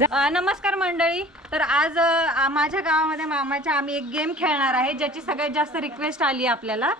नमस्कार मंडळी. तर आज माझ्या गावामध्ये मामाच्या आम्ही एक गेम खेळणार आहे ज्याची सगळ्यात जास्त रिक्वेस्ट आली आहे आपल्याला.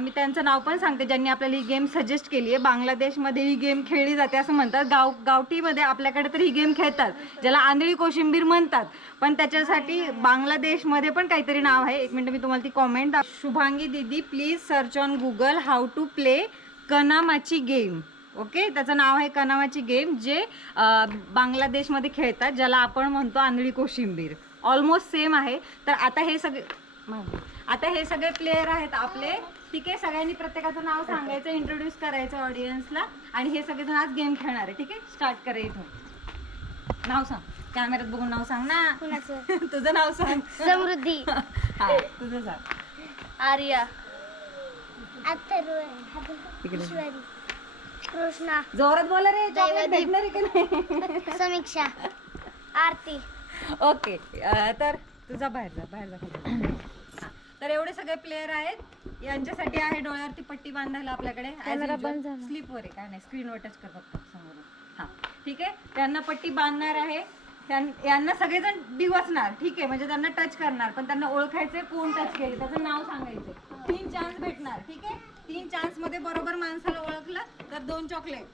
मी त्यांचं नाव पण सांगते ज्यांनी आपल्याला ही गेम सजेस्ट केली आहे. बांगलादेशमध्ये ही गेम खेळली जाते असं म्हणतात. गावठीमध्ये आपल्याकडे तर ही गेम खेळतात ज्याला आंधळी कोशिंबीर म्हणतात, पण त्याच्यासाठी बांगलादेशमध्ये पण काहीतरी नाव आहे. एक मिनिट मी तुम्हाला ती कॉमेंट. शुभांगी दीदी please search on Google how to play कनामाची गेम. ओके, त्याचं नाव आहे कनामाची गेम, जे बांगलादेशमध्ये खेळतात ज्याला आपण म्हणतो आंधळी कोशिंबीर. ऑलमोस्ट सेम आहे. तर आता हे सगळे प्लेयर आहेत आपले, ठीक आहे. सगळ्यांनी प्रत्येकाचं नाव सांगायचं, इंट्रोड्यूस करायचं ऑडियन्सला, आणि हे सगळेजण आज गेम खेळणार आहे. ठीक आहे, स्टार्ट करा इथून. नाव सांग, कॅमेऱ्यात बघून नाव सांग ना. तुझं नाव सांग. समृद्धी. हा, तुझं सांग. आर्या. कृष्णा. जोरात बोला रे, चॉकलेट भेटणार आहे की नाही. समीक्षा. आरती. ओके, तर तुझा बाहेर जा. तर एवढे सगळे प्लेयर आहेत. यांच्यासाठी आहे डोळ्यावरती पट्टी बांधायला आपल्याकडे. स्लीपवर आहे, काय नाही, स्क्रीनवर टच कर फक्त समोरून. हा, ठीक आहे. त्यांना पट्टी बांधणार आहे. यांना सगळेजण डिवसणार, ठीक आहे, म्हणजे त्यांना टच करणार, पण त्यांना ओळखायचे कोण टच केले, त्याचं नाव सांगायचं. 3 चान्स भेटणार, ठीक आहे. 3 चान्स मध्ये बरोबर माणसाला ओळखलं तर 2 चॉकलेट,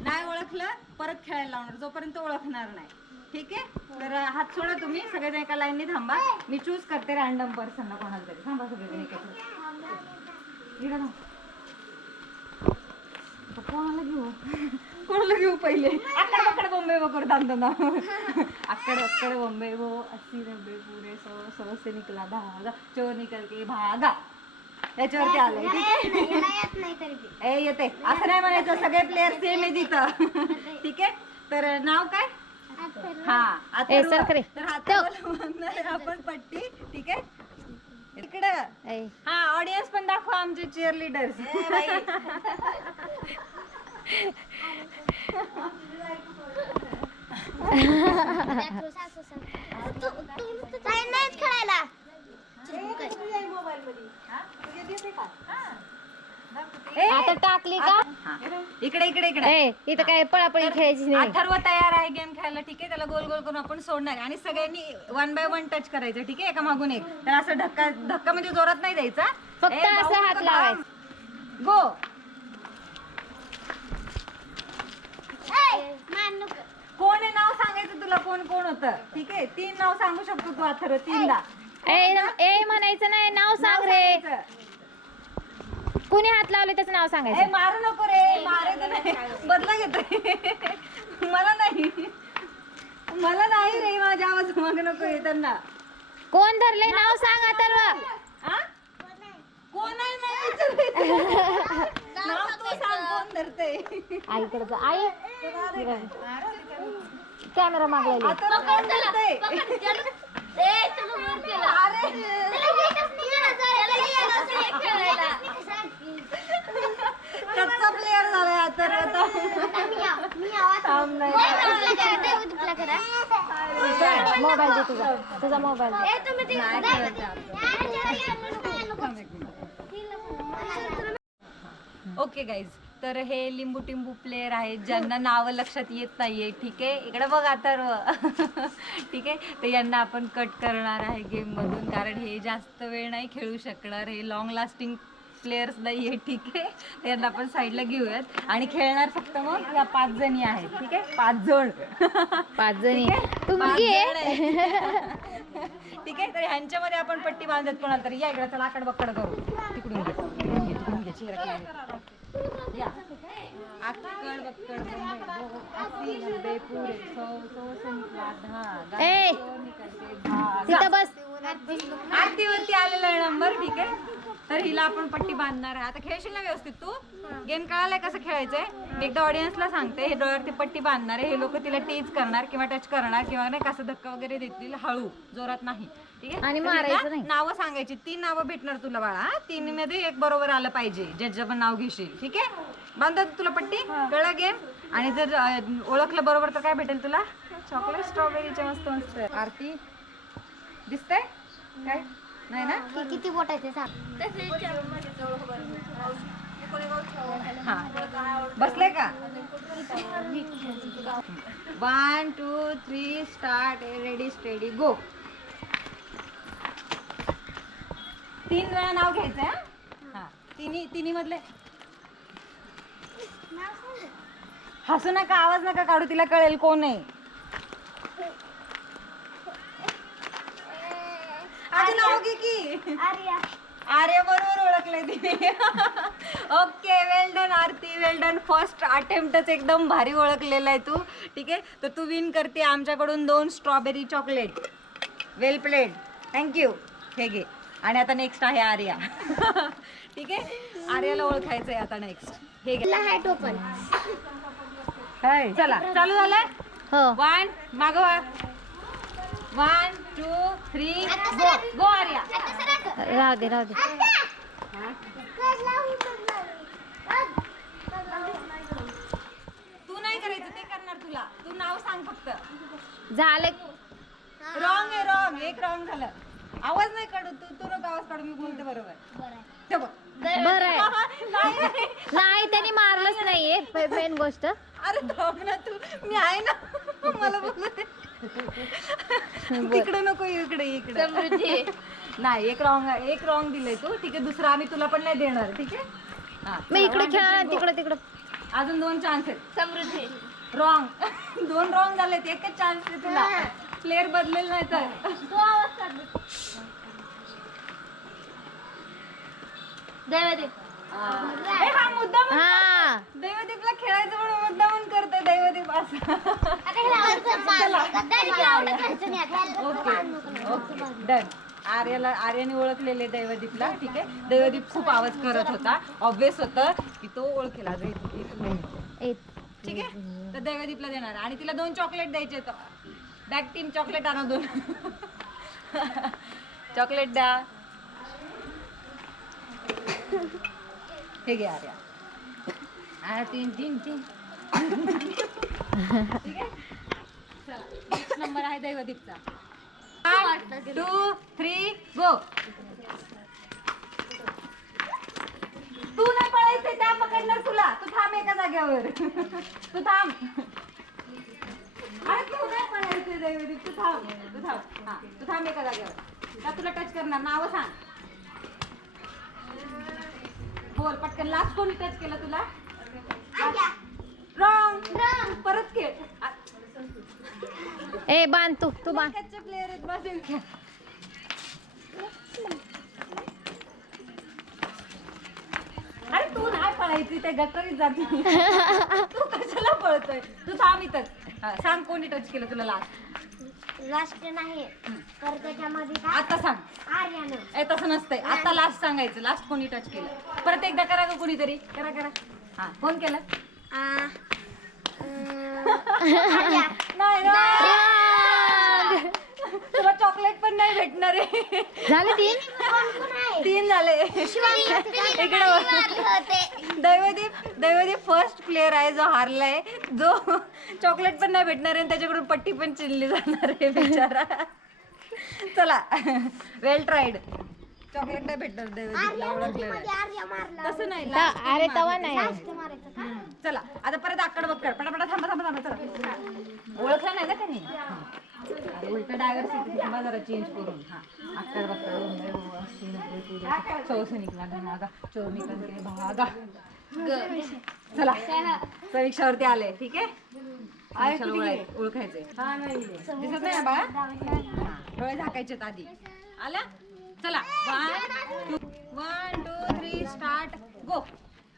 नाही ओळखलं परत खेळायला लावणार जोपर्यंत ओळखणार नाही, ठीक आहे. तर हात सोडा तुम्ही, सगळेजण एका लाईनने थांबा. मी चूज करते रॅन्डम पर्सनला, कोणाला तरी. थांबा सगळेजण एकाच. कोणाला घेऊ पहिले. आकड बॉम्बे बकर थांबतो. आकड बॉम्बे वो 80 90 पुरे 100 से निकला धागा, चोर निकल के भागा. याच्यावरती आलंय, ठीक आहे. येते असं नाही म्हणायचं, सगळे प्लेयर सेम आहे तिथं. ठीक आहे. तर नाव काय? हा, आता तर हातावर आपण पट्टी, ठीक आहे. इकडं हा, ऑडियन्स पण दाखवा आमचे चीअर लीडर्स. आता टाकली का? इकडे इकडे इकडे. इथं काय पळापळी खेळायची नाही. अथर्व तयार आहे गेम खेळायला, ठीक आहे. त्याला गोल गोल करून आपण सोडणार आणि सगळ्यांनी 1 बाय 1 टच करायचं, ठीक आहे, एका मागून एक. तर असं धक्का म्हणजे जोरात नाही द्यायचा, फक्त असं हात लावायचा. गो. कोण आहे नाव सांगायचं तुला, कोण कोण होतं, ठीक आहे. 3 नाव सांगू शकतो तू अथर्व, 3दा. ए म्हणायचं नाही, नाव सांग रे. कुणी हात लावले त्याचं नाव सांगायचं. मारू नको रे, मारायचं नाही, बदला घेतोय. मला नाही रे, माझ्या आवाज माग नको आहे त्यांना. कोण धरले नाव सांग अथर्व. कोण नाही नाव तू सांग, कोण धरते. आईकडे आई कॅमेरा मागला. आता कोण धरते. कच्चा प्लेयर झालाय आता. मोबाईल दे तुझा मोबाईल. ओके गाईज, तर हे लिंबू टिंबू प्लेयर आहेत ज्यांना नावं लक्षात येत नाहीये, ठीक आहे. इकडे बघा तर. ठीक आहे. तर यांना आपण कट करणार आहे गेम मधून, कारण हे जास्त वेळ नाही खेळू शकणार, हे लॉंग लास्टिंग प्लेयर्स नाही आहे, ठीक आहे. तर यांना आपण साईडला घेऊयात आणि खेळणार फक्त मग या 5 जणी आहेत, ठीक आहे. 5 जण. 5 जणी. ठीक आहे. तर ह्यांच्यामध्ये आपण पट्टी बांधत कोणाला तरी. या इकडे, चला आकड बक्कड करू. तिकडून घे चेहरा. या आकड बक्कड पुरे 100 से निकला धागा, तिथं बस. आरतीवरती आलेला नंबर, ठीक आहे. तर हिला आपण पट्टी बांधणार आहे. आता खेळशील ना व्यवस्थित तू? गेम कळालाय कसं खेळायचंय? मी एकदा ऑडियन्सला सांगते. हे डोळ्यावरती पट्टी बांधणार आहे. हे लोक तिला टीज करणार किंवा टच करणार किंवा नाही कसं धक्का वगैरे देतील, हळू, जोरात नाही, ठीक आहे. आणि मारायचं नाही. नावं सांगायची. 3 नावं भेटणार तुला बाळा. 3 मध्ये एक बरोबर आलं पाहिजे, ज्याचं पण नाव घेशील, ठीक आहे. बांधत तुला पट्टी, कळला गेम. आणि जर ओळखलं बरोबर तर काय भेटेल तुला? चॉकलेट स्ट्रॉबेरीचे मस्त मस्त. आरती दिसतंय काय? नाही ना? किती बोटायचे सांग. बसले का? 1 2 3 स्टार्ट. रेडी स्टेडी गो. 3 वेळा नाव घ्यायचंय. हा तिन्ही मधले. हसू नका, आवाज नका काढू, तिला कळेल कोण आहे. आधी नाव घे की. आर्या बरोबर ओळखले तिने. ओके, वेल डन आरती, वेल डन. फर्स्ट अटेम्प्टच एकदम भारी ओळखलेला आहे तू. ठीक आहे, तर तू विन करते आमच्याकडून 2 स्ट्रॉबेरी चॉकलेट. वेल प्लेड, थँक्यू. हे घे. आणि आता नेक्स्ट आहे आर्या. ठीक आहे, आर्याला ओळखायचं आहे आता नेक्स्ट. हे घे. काय चला चालू झालंय. हो 1 मागवा. 1 2 3 गो. गो आर्या. राहू दे राहू दे. तू नाही करायचं, ते करणार तुला. तू नाव सांग फक्त. झाले. रॉंग आहे, रॉंग. एक रॉंग झालं. आवाज नाही काढू तू नको आवाज काढू, मी बोलते बरोबर. ते बघ. बरं आहे. नाही, नाही. नाही त्यांनी मारलंच नाहीये मेन गोष्ट. अरे थांब ना तू, मी आहे ना. मला बोलू दे. तिकडे नको, इकडे इकडे. नाही, एक रॉंग दिलंय तू. ठीक आहे, दुसरा आम्ही तुला पण नाही देणार. ठीक आहे. हा, मी इकडे खेळा तिकडे तिकडे. अजून 2 चान्स आहेत. समृद्धी रॉंग. 2 रॉंग झालेत, एकच चान्स आहे तुला. प्लेअर बदलेल नाही तर. हा मुद्दाम. हा दैवदीपला खेळायचं म्हणून मुद्दामून करतोय दैवदीप असं. Okay done. आर्याने ओळखलेले दैवदीपला. ठीक आहे, दैवदीप खूप आवाज करत होता. ऑब्विस होतं की तो ओळखेल. ठीक आहे, तर दैवदीपला देणार आणि तिला 2 चॉकलेट द्यायचे. बॅक टीम चॉकलेट आणा 2. चॉकलेट द्या. हे घे आर्या. 3 3 3. ठीक आहे, चला नेक्स्ट नंबर आहे दैवदीपचा. 1 2 3 गो. तू नाही पळायचंय, त्या पकडणार तुला. तू थांब एका जागेवर. तू थांब. अरे तू नाही पळायचंय दैवदीप, तू थांब. हा, तू थांब एका जागेवर. त्या तुला टच करणार. नाव सांग. बोल पटकन. लास्ट कोणी टच केलं तुला? रॉंग. परत खेळ. ए बांध तू बांध. कच्चे प्लेयर आहेत, बस खेळ. अरे तू नाही पळायची, त्या गटारीत जाते. तू कशाला पळतोय? तू थांब इथंच. सांग कोणी टच केलं तुला लास्ट नाही तर त्याच्यामध्ये काय आता सांग. आर्यानं. ए तसं नसतंय. आता लास्ट सांगायचं. लास्ट कोणी टच केलं. परत एकदा करा का कोणीतरी. करा. हा, कोण केलं? नाही. तुला चॉकलेट पण नाही भेटणार आहे. झाले 3. 3 झाले. इकडे दैवदीप फर्स्ट प्लेअर आहे जो हारलाय, जो चॉकलेट पण नाही भेटणार आहे, त्याच्याकडून पट्टी पण चिनली जाणार आहे बिचारा. चला, वेल ट्राईड. चॉकलेट नाही भेटणार दैवदीपला. ओळखलं तसं नाही. अरे तवा नाही. चला आता परत आकड बक्कड. पटापटा थांबा. चला, ओळखलं नाही ना त्यांनी. उलट डायव्हर्सिटी जरा चेंज करून. हा, आकड बक्कड. 100 निघला भागा, 4 निघाले भागा. चला, परीक्षावरती आले. ठीक आहे, ओळखायचे. दिसत नाही ना बाळा? डोळे झाकायचे आधी. आला. चला 1 2 3 स्टार्ट गो.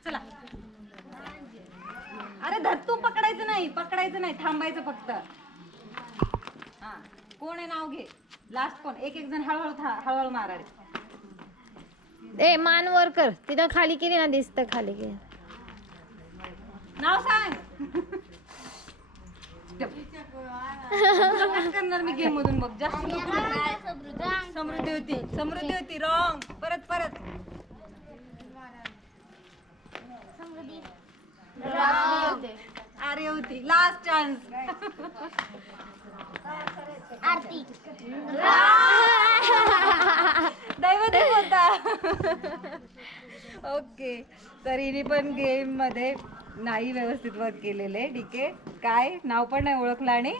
चला. अरे धत्तू पकडायचं नाही, थांबायचं फक्त. हा, कोण आहे नाव घे. लास्ट कोण? एक जण हळूहळू मारा. ए मान वर कर. तिथं खाली केली ना, दिसतं खाली केली. नाव सांग. करणार मी गेम मधून. बघ जास्त समृद्धी होती. रॉंग. परत आर्य होती. Last chance. आरती. दैवदीप होता. ओके, तर हिने पण गेम मध्ये नाही व्यवस्थित वर्क केलेले. ठीक आहे. काय नाव पण नाही ओळखलं आणि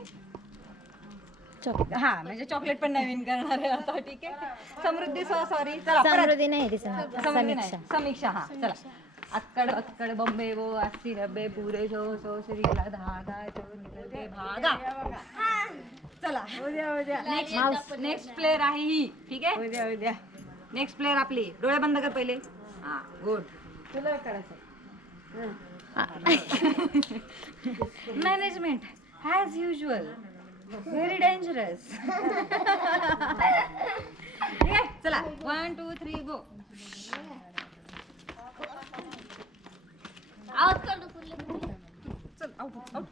हा म्हणजे चॉकलेट पण नवीन करणार आहे आता. ठीक आहे. समृद्धी सॉरी चला परत. समृद्धी नाही तिचं नाव, समृद्धी नाही, समीक्षा. समीक्षा. हा चला. अक्कड अक्कड बंबे वो 80 90 पुरे सो श्रीला धागा चो निकलते भागा. चला नेक्स्ट प्लेअर आहे ही. ठीक आहे. उद्या नेक्स्ट प्लेअर आपली. डोळे बंद कर पहिले. हा गुड. तुला करायचं management as usual very dangerous. ठीक आहे. चला 1 2 3 गो. चल आउट आउट.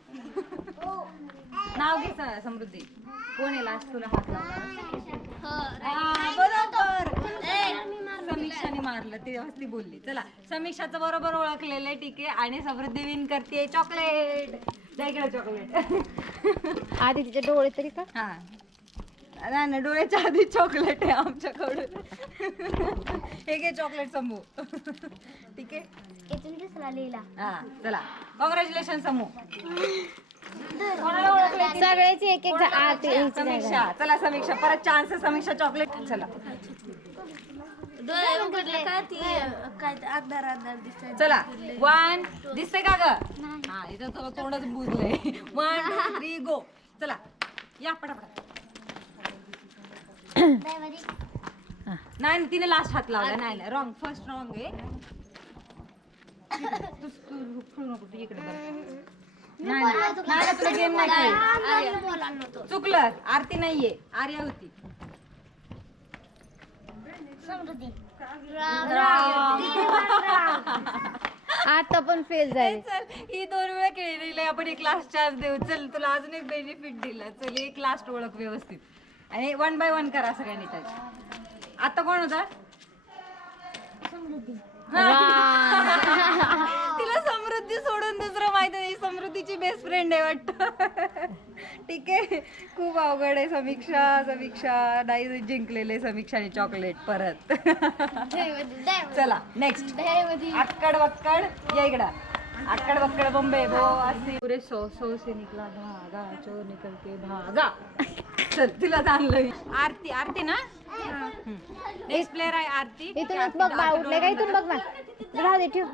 नाव घे समृद्धी. कोण आहे लास्ट तुला हात लावला? बरोबर समीक्षाने मारलं ते ती बोलली. चला समीक्षाचं बरोबर ओळखलेलं आहे. ठीक आहे. आणि समृद्धी विन करते चॉकलेट. द्या चॉकलेट. आधी तिचे डोळे तरी का हा नाही ना डोळ्याच्या आधी चॉकलेट आहे आमच्याकडून. हे घे चॉकलेट समू. ठीक आहे. इथून दुसरा लिहिला. हा चला कॉंग्रॅच्युलेशन समू. कोणाला ओळखलंय तिने? सगळ्याची एक एक समीक्षा. चला समीक्षा परत चान्स आहे. समीक्षा चॉकलेट. चला चला 1 दिसते का ग? हा इथं तोंडच बुजलंय. 1 2 3 गो. चला या पटापट. नाही तिने लास्ट हात लावला. नाही रॉंग. फर्स्ट रॉंग आहे. तू नको तू इकडे बघ. नाही नाही तुला गेम नाही खेळली. चुकलं. आरती नाहीये आर्या होती. आता पण फेल झाले. चल ही 2 वेळा खेळलेली आहे. आपण एक लास्ट चान्स देऊ. चल तुला अजून एक बेनिफिट दिला. चल एक लास्ट ओळख व्यवस्थित आणि 1 बाय 1 करा सगळ्यांनी त्याची. आता कोण होता? तिला समृद्धी सोडून दुसरं माहिती नाही. समृद्धीची बेस्ट फ्रेंड आहे वाटतं. ठीक आहे. खूप अवघड आहे. समीक्षा नाही जिंकलेले. समीक्षाने चॉकलेट परत. चला नेक्स्ट. अक्कड वक्कड या इकडं. अक्कड वक्कड बंबे बो असे पुरे सो से निकला धागा चो निकल के भागा. चल तिला आणलं. आरती ना. नेक्स्ट प्लेअर आहे आरती. इथूनच बघ बा उठले का इथून बघ बा. राहू दे ठेव.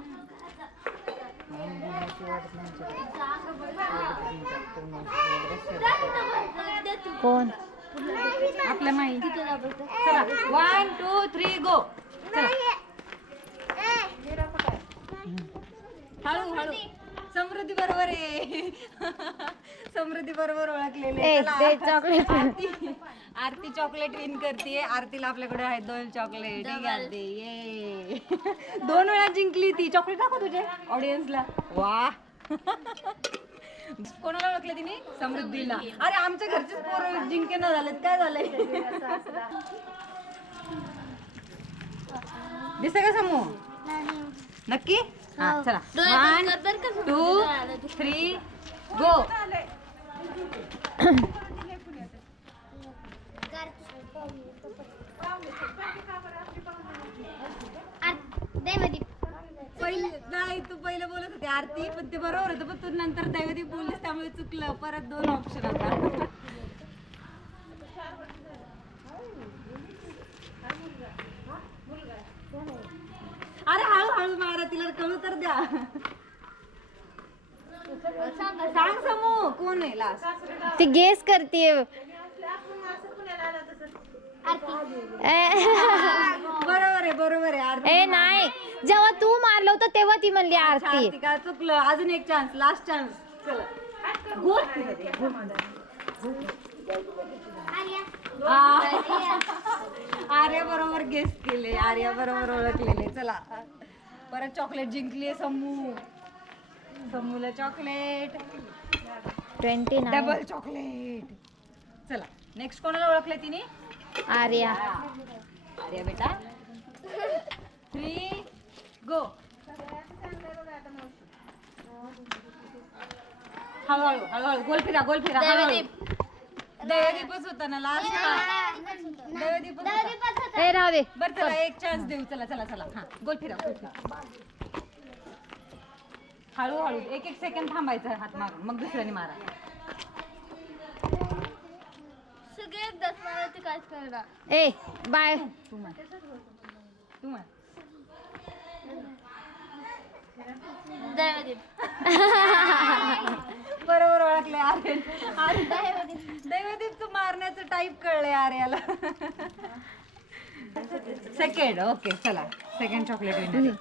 कोण आपल्या माई. चला 1 2 3 गो. हळू हळू. समृद्धी बरोबर आहे. समृद्धी बरोबर ओळखलेले. ए, दे चॉकलेट. आरती चॉकलेट विन करते. आरतीला आपल्याकडे आहेत 2 चॉकलेट. ये 2 वेळा जिंकली ती. चॉकलेट दाखव तुझे ऑडियन्सला. वा कोणाला ओळखले तिने? समृद्धीला. अरे आमच्या घरचेच पोरं जिंके न झालेत. काय झालंय? दिसते का समूह? नक्की. हा चला 1 2 3 गो. नाही तू पहिलं बोलत होती आरती पण ते बरोबर होतं. पण तू नंतर दैवती बोललीस त्यामुळे चुकलं. परत 2 ऑप्शन आता. अरे हळूहळू मारा. तिला कळू तर द्या. सांग समूह कोण आहे लास्ट? ती गेस करते. बरोबर आहे आरती. ए नाही जेव्हा तू मारलं होतं तेव्हा ती म्हणली आरती. आरती का चुकलं. अजून एक चान्स. Last chance. चला गोल. आर्या बरोबर गेस केले. आर्या बरोबर ओळखलेले. चला परत चॉकलेट जिंकली समूला चॉकलेट. 29 double chocolate. चला नेक्स्ट कोणाला ओळखले तिने? आर्या. आर्या बेटा 3 गो. हळूहळू हळूहळू. गोल फिरा हळूहळू. दैवदीपच होता ना लास्ट. दैवदीपच. ए राहू दे. बरं चला एक चान्स देऊ. चला हा गोल फिरा. हळूहळू 1-1 सेकंड थांबायचं हात मारून, मग दुसऱ्याने मारा. सगळे 10 मारायचे काय करणार. ए बाय. तू मार. तू मार. बरोबर ओळखले आर्यन. दैवदीपचं मारण्याचं टाईप कळलंय आर्याला. सेकंड. ओके चला सेकंड चॉकलेट विनर.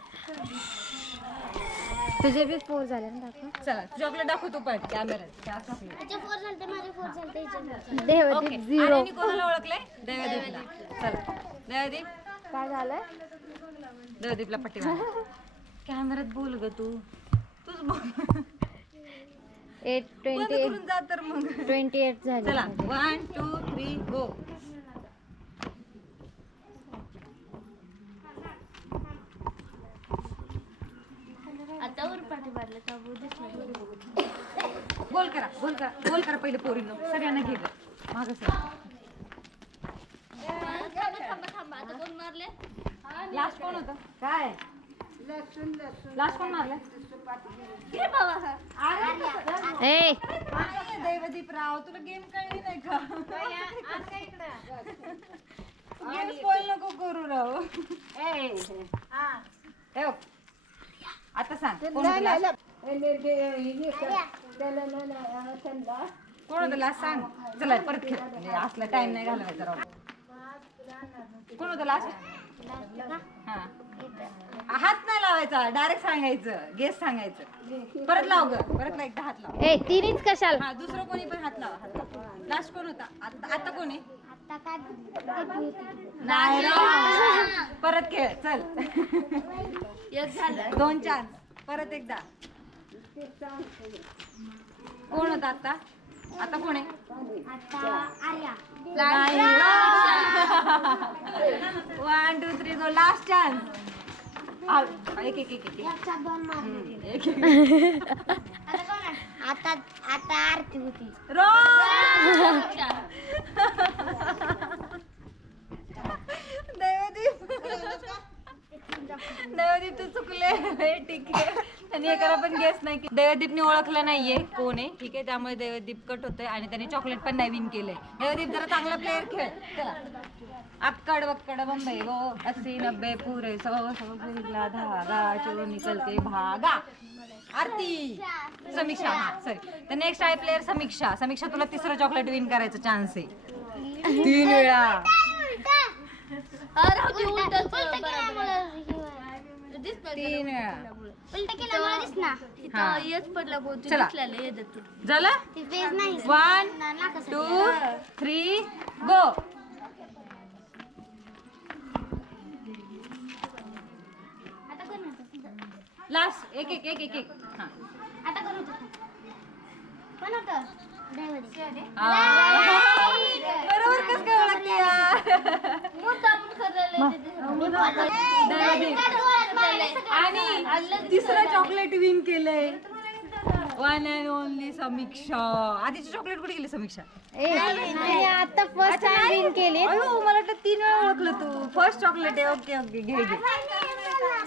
तुझे बी 4 झाले ना दाखव. चला चॉकलेट दाखव तू पण कॅमेऱ्यात. त्या चॉकलेट. तुझे 4 झालते, माझे 4 झालते, हिचे 4. देवदीप 0. आणि कोणाला ओळखलंय? दैवदीपला. चला दैवदीप. काय झालं? दैवदीपला पट्टी मार. कॅमेऱ्यात बोल ग तू. तूच बोल. 8 बंद 28 करून जा तर मग. 28 झाले. चला 1 2 3 गो. आता वर पाठी मारले का गोल करा गोल करा गोल करा पहिले पोरींनो. सगळ्यांना घे ग मागं सर. थांबा आता कोण मारले? लास्ट कोण होतं? काय लास्ट कोण मारलं? ए दैवदीप राव, तुला गेम कळली नाही का? गेम स्पॉइल नको करू राव. हे बघ. आता सांग कोण होतं last? कोण होतं लास्ट सांग. चला परत खेळ, म्हणजे असला टाइम नाही घालवायचा राव. कोण होतं लास्ट? हा हात नाही लावायचा, डायरेक्ट सांगायचं, गेस सांगायचं. परत लाव ग, परत ला एकदा हात लाव. ए तिनीच कशाला? हा दुसरं कोणी पण हात लावा, हात लावा. लास्ट कोण होता? आता आता कोण आहे? आता काय नाही राव. परत खेळ चल. एक झालं. 2 चान्स. परत एकदा. कोण होता आता? आता कोण आहे? आता आर्या. नाही. 1 2 3 गो. Last chance. एक एक एक एक. एकचा 2 मारले. एक एक. आता कोण आहे? आता आरती होती. दैवदीप तू चुकले. ठीक आहे. आणि एकाला पण गेस नाही केलं. दैवदीपने ओळखलं नाहीये कोण आहे, ठीक आहे. त्यामुळे दैवदीप कट होतोय आणि त्याने चॉकलेट पण नाही विन केलंय. दैवदीप जरा चांगला प्लेअर खेळ. चला अक्कड़ बक्कड़ बम्बई वो 80 90 पूरे 100 निकला धागा चोर निकल के भागा. आरती. समीक्षा. हा सॉरी. तर नेक्स्ट आहे प्लेअर समीक्षा. समीक्षा तुला तिसरं चॉकलेट विन करायचा चान्स आहे. 3 वेळा. उलट 3 वेळा. केल्यामुळे दिसना. हा. येच पडला बोल. चला. झालं? ते पेज नाही. 1 2 3 गो. आता कोण होतं? लास्ट एक एक एक एक एक. हा. आता कोण होतं? कोण होतं? दैवदी. बरोबर कस काय ओळखली यार? आणि तिसरं चॉकलेट विन केलंय. 1 अँड ओनली समीक्षा. आधीची चॉकलेट कुठे गेली समीक्षा? ए आणि आता फर्स्ट टाइम विन केले. अयो मला वाटलं 3 वेळा ओळखलं तू. फर्स्ट चॉकलेट आहे. ओके ओके घे घे.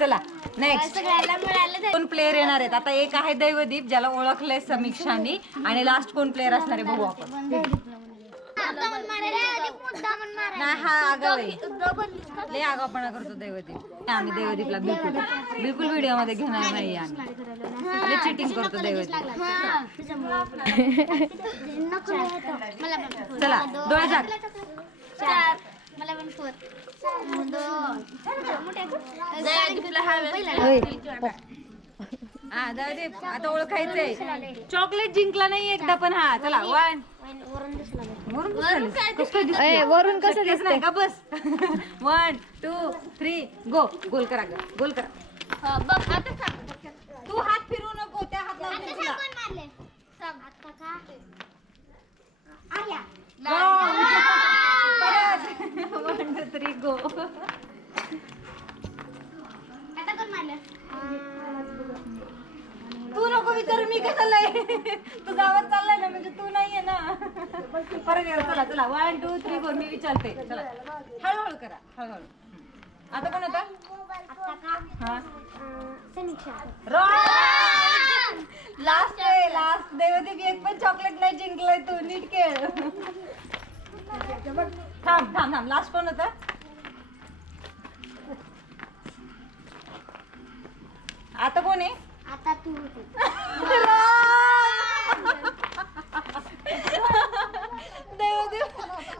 चला नेक्स्ट. कोण प्लेयर येणार आहेत आता? एक आहे दैवदीप ज्याला ओळखलंय समीक्षानी, आणि लास्ट कोण प्लेयर असणार आहे बघू आपण. नाही हा आगाव आहे. लय आगावपणा करतो दैवदीप. आम्ही दैवदीपला बिलकुल व्हिडिओ मध्ये घेणार नाही. आम्ही लय चिटिंग करतो दैवदीप. चला डोळे झाक. 4. मला पण 4. 2. हा दैवदीप आता ओळखायचंय. चॉकलेट जिंकला नाही एकदा पण. हा चला 1 वरून दिसला. वरून कसं काय दिसतंय? ए वरून कसं शक्यच दिसतंय? नाही का? बस 1 2 3 गो. गोल करा ग, गोल करा. बघ आता सांग. तू हात फिरवू नको, त्या हात लावून आता तुला. कोण मारले? सांग. आता का? आर्या. 1 2 3 गो. आता कोण मारले? तू नको विचारू मी काय चाललंय. तू गावात चाललाय ना, म्हणजे तू नाहीये ना. परत येऊ. चला चला 1 2 3 गो. मी विचारते. चला हळूहळू करा, हळूहळू. आता कोण होता? आता का हा समीक्षा लास्ट आहे लास्ट. देवदीप एक पण चॉकलेट नाही जिंकलंय तू. नीट खेळ. थांब थांब थांब. लास्ट कोण होता? आता कोण आहे? आता तू होती.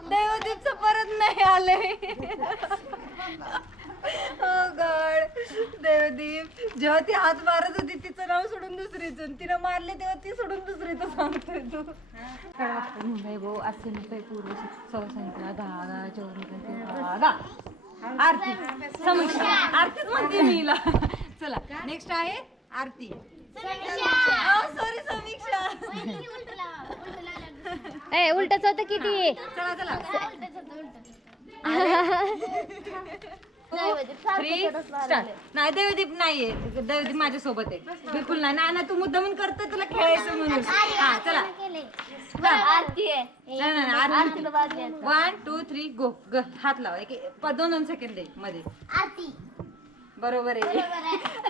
देवदीपचं परत नाही आले. Oh God. देवदीप जेव्हा ती हात मारत होती तिचं नाव सोडून दुसरीचं, तिनं मारले तेव्हा ती सोडून दुसरीचं सांगतोय तू. मुंबई भाऊ 80 रुपये पूर्व 100 धागा 4 धागा. आरती समीक्षा. आरतीच म्हणते मी हिला. चला नेक्स्ट आहे आरती. सॉरी समीक्षा. ए उलटच होतं किती. चला चला. 3 स्टार्ट. नाही देवदीप नाहीये. देवदीप माझ्या सोबत आहे बिलकुल नाही. नाही ना तू मुद्दामून करतोय तुला खेळायचं म्हणून. हा चला. आरती आहे. नाही नाही आरती. 1 2 3 गो. हात लावा. 2 सेकंड दे मध्ये. आरती बरोबर आहे.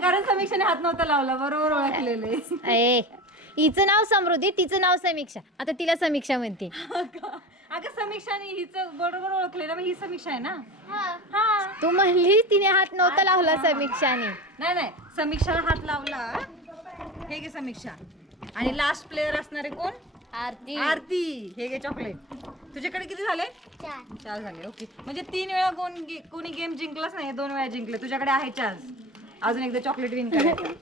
कारण समीक्षाने हात नव्हता लावला. बरोबर ओळखलेले. ए हिचं नाव समृद्धी, तिचं नाव समीक्षा. आता तिला समीक्षा म्हणते. अगं समीक्षाने हिचं बरोबर ओळखले ना. मग ही समीक्षा आहे ना. हा तू म्हणली तिने हात नव्हता लावला समीक्षाने. नाही नाही समीक्षाला हात लावला. हे घे समीक्षा. आणि लास्ट प्लेअर असणारे कोण? आरती. आरती. हे घे चॉकलेट. तुझ्याकडे किती झाले? 4 झाले. ओके म्हणजे 3 वेळा कोणी गेम जिंकलाच नाही. 2 वेळा जिंकले. तुझ्याकडे आहे चान्स अजून एकदा चॉकलेट विन करायचं.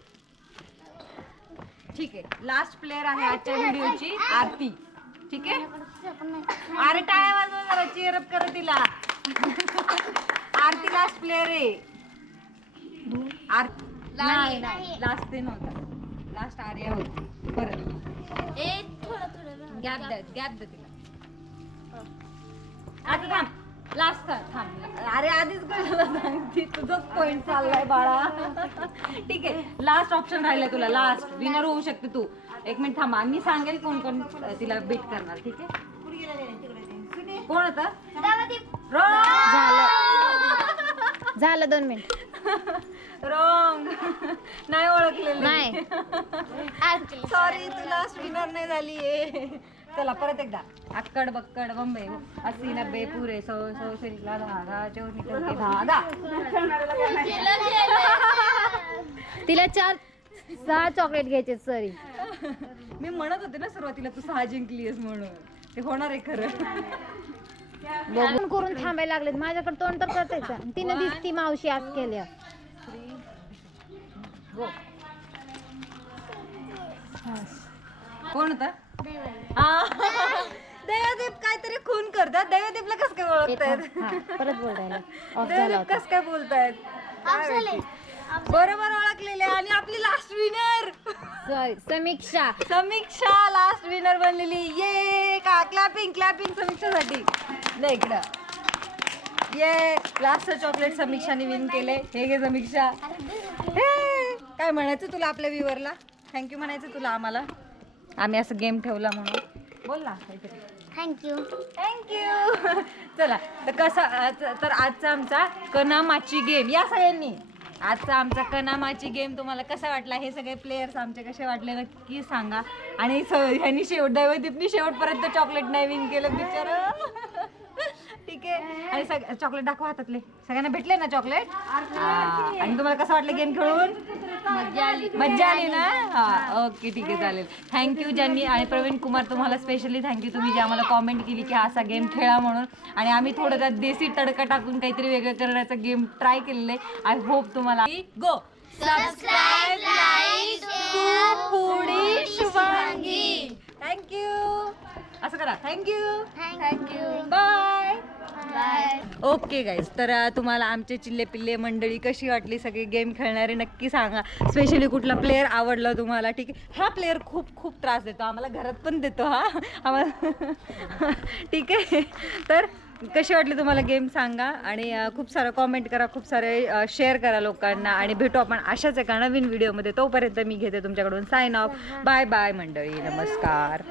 ठीक आहे. लास्ट प्लेअर आहे आजच्या व्हिडिओची आरती. ठीक आहे. अरे टाळ्या वाजवा जरा. चीअर अप कर तिला. आरती लास्ट प्लेअर आहे. नाही लास्ट ते नव्हता. लास्ट आर्या होती. परत गॅप द्या तिला. आता थांब. लास्ट थांब. अरे आधीच कळलं सांगती. तुझंच पॉइंट चाललाय बाळा. ठीक आहे. लास्ट ऑप्शन राहिलाय तुला. लास्ट विनर होऊ शकते तू. 1 मिनिट थांबा. मी सांगेल कोण कोण तिला बीट करणार. ठीक आहे. कोण होता? झालं 2 मिनिट. रॉंग. नाही ओळखलेलं. नाही. सॉरी तू लास्ट विनर नाही झाली. चला परत एकदा. अक्कड बक्कड बंबई 80 90 पुरे 100 शरीला धागा 4 निकलते धागा. तिला 4-6 चॉकलेट घ्यायचे सॉरी. मी म्हणत होते ना सुरुवातीला तू 6 जिंकलीस म्हणून. ते होणार आहे खरं. बघून करून थांबायला लागलेत. माझ्याकडे तोंड तर करतेच. तिने दिसती मावशी आज केल्या. गो. कोण होता? देवदीप काहीतरी खून करतात. देवदीपला कस काय ओळखतायत? परत बोलायला ऑफ झाला देवदीप होता. कस काय बोलतायत? बरोबर ओळखलेले. आणि आपली लास्ट विनर सॉरी समीक्षा. समीक्षा लास्ट विनर बनलेली. ये का क्लॅपिंग क्लॅपिंग समीक्षासाठी. नाही इकडं. ये लास्ट चॉकलेट समीक्षाने विन केले. हे घे समीक्षा. काय म्हणायचं तुला आपल्या व्ह्यूअरला? थँक्यू म्हणायचं तुला आम्हाला. आम्ही असं गेम ठेवला म्हणून. बोल ना काहीतरी. थँक्यू. थँक्यू. चला तर तर आजचा आमचा कनामाची गेम या सगळ्यांनी. आजचा आमचा कनामाची गेम तुम्हाला कसा वाटला? हे सगळे प्लेयर्स आमचे कसे वाटले नक्की सांगा. आणि ह्यांनी देवदीपनी शेवटपर्यंत चॉकलेट नाही विन केलं बिचारा. ठीक आहे. आणि चॉकलेट दाखवा हातातले. सगळ्यांना भेटले ना चॉकलेट? आणि तुम्हाला कसं वाटलं गेम खेळून? मज्जा आली ना? हा ओके ठीक आहे चालेल. थँक्यू ज्यांनी. आणि प्रवीण कुमार तुम्हाला स्पेशली थँक्यू. तुम्ही जे आम्हाला कॉमेंट केली की असा गेम खेळा म्हणून. आणि आम्ही थोडं त्यात देसी तडका टाकून काहीतरी वेगळं करण्याचा गेम ट्राय केलेलं आहे. आय होप तुम्हाला go subscribe like foodie Shubhangi. Thank you. असं करा. थँक्यू. बाय. Okay guys. तर तुम्हाला आमचे चिल्ले पिल्ले मंडळी कशी वाटली? सगळे गेम खेळणारे नक्की सांगा. स्पेशली कुठला प्लेअर आवडला तुम्हाला? ठीक आहे. हा प्लेअर खूप खूप त्रास देतो आम्हाला. घरात पण देतो हा आम्हाला. ठीक आहे. तर कशी वाटली तुम्हाला गेम सांगा. आणि खूप सारं कॉमेंट करा. खूप सारे शेअर करा लोकांना. आणि भेटू आपण अशाच एका नवीन व्हिडिओमध्ये. तोपर्यंत मी घेते तुमच्याकडून साइन ऑफ. बाय बाय मंडळी. नमस्कार.